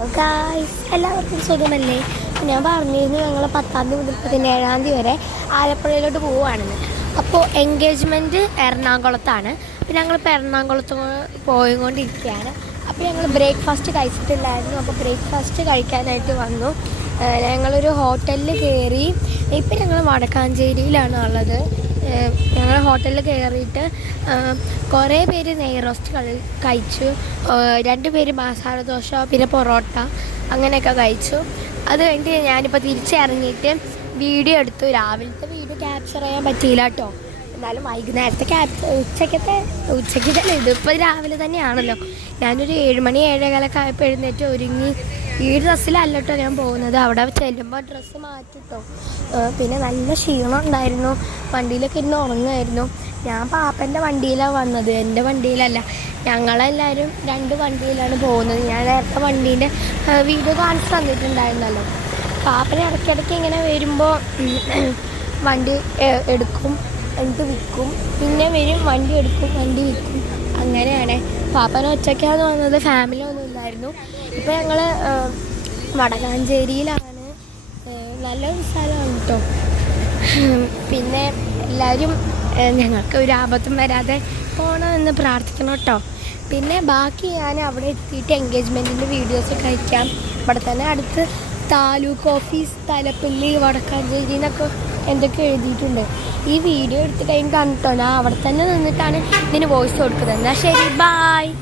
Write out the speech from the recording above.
Guys, എല്ലാവർക്കും സുഖമല്ലേ? ഞാൻ പറഞ്ഞിരുന്നു ഞങ്ങൾ 10-ാം തീയതി മുതൽ 17-ാം തീയതി വരെ ആലപ്പുഴയിലോട്ട് പോവുകയാണെന്ന്. അപ്പോൾ എൻഗേജ്മെൻറ്റ് എറണാകുളത്താണ്. അപ്പോൾ ഞങ്ങളിപ്പോൾ എറണാകുളത്ത് പോയിക്കൊണ്ടിരിക്കുകയാണ്. അപ്പോൾ ഞങ്ങൾ ബ്രേക്ക്ഫാസ്റ്റ് കഴിച്ചിട്ടില്ലായിരുന്നു. അപ്പോൾ ബ്രേക്ക്ഫാസ്റ്റ് കഴിക്കാനായിട്ട് വന്നു. ഞങ്ങളൊരു ഹോട്ടലിൽ കയറി. ഇപ്പം ഞങ്ങൾ വടക്കാഞ്ചേരിയിലാണ് ഉള്ളത്. ഞങ്ങൾ ഹോട്ടലിൽ കയറിയിട്ട് കുറേ പേര് നെയ് റോസ്റ്റ് കഴിച്ചു. 2 പേര് മസാല ദോശ, പിന്നെ പൊറോട്ട അങ്ങനെയൊക്കെ കഴിച്ചു. അത് കഴിഞ്ഞിട്ട് ഞാനിപ്പോൾ തിരിച്ചിറങ്ങിയിട്ട് വീഡിയോ എടുത്തു. രാവിലത്തെ വീഡിയോ ക്യാപ്ചർ ചെയ്യാൻ പറ്റിയില്ല കേട്ടോ. എന്നാലും വൈകുന്നേരത്തെ ഉച്ചയ്ക്ക് തന്നെ ഇതിപ്പോൾ രാവിലെ തന്നെയാണല്ലോ. ഞാനൊരു 7 മണി 7:15 ആയപ്പോൾ എഴുന്നേറ്റ് ഒരുങ്ങി. ഈ ഡ്രസ്സിലല്ല കേട്ടോ ഞാൻ പോകുന്നത്. അവിടെ ചെല്ലുമ്പോൾ ഡ്രസ്സ് മാറ്റിട്ടോ. പിന്നെ നല്ല ക്ഷീണം ഉണ്ടായിരുന്നു. വണ്ടിയിലൊക്കെ ഇരുന്ന് ഉറങ്ങുമായിരുന്നു. ഞാൻ പാപ്പൻ്റെ വണ്ടിയിലാണ് വന്നത്, എൻ്റെ വണ്ടിയിലല്ല. ഞങ്ങളെല്ലാവരും 2 വണ്ടിയിലാണ് പോകുന്നത്. ഞാൻ നേരത്തെ വണ്ടീൻ്റെ വീഡിയോ കാണിച്ച് തന്നിട്ടുണ്ടായിരുന്നല്ലോ. പാപ്പനെ ഇടയ്ക്കിടയ്ക്ക് ഇങ്ങനെ വരുമ്പോൾ വണ്ടി എടുക്കും, എന്നിട്ട് വിൽക്കും, പിന്നെ വരും, വണ്ടി എടുക്കും, വണ്ടി വിൽക്കും. അങ്ങനെയാണ്. പാപ്പന ഒറ്റയ്ക്കാണ് വന്നത്, ഫാമിലി ഒന്നും ഇല്ലായിരുന്നു. ഇപ്പോൾ ഞങ്ങൾ വടക്കാഞ്ചേരിയിലാണ്. നല്ലൊരു സ്ഥലമാണ് കേട്ടോ. പിന്നെ എല്ലാവരും ഞങ്ങൾക്ക് ഒരു ആപത്തും വരാതെ പോകണമെന്ന് പ്രാർത്ഥിക്കണം കേട്ടോ. പിന്നെ ബാക്കി ഞാൻ അവിടെ എത്തിയിട്ട് എൻഗേജ്മെൻറ്റിൻ്റെ വീഡിയോസൊക്കെ അയക്കാം. ഇവിടെ തന്നെ അടുത്ത് താലൂക്ക് ഓഫീസ്, തലപ്പള്ളി, വടക്കാഞ്ചേരി എന്നൊക്കെ എന്തൊക്കെ എഴുതിയിട്ടുണ്ട്. ഈ വീഡിയോ എടുത്ത് കഴിഞ്ഞ് കണ്ടിട്ടോ. ഞാൻ അവിടെ തന്നെ നിന്നിട്ടാണ് ഇതിന് വോയിസ് കൊടുക്കുന്നത്. എന്നാൽ ശരി, ബായ്.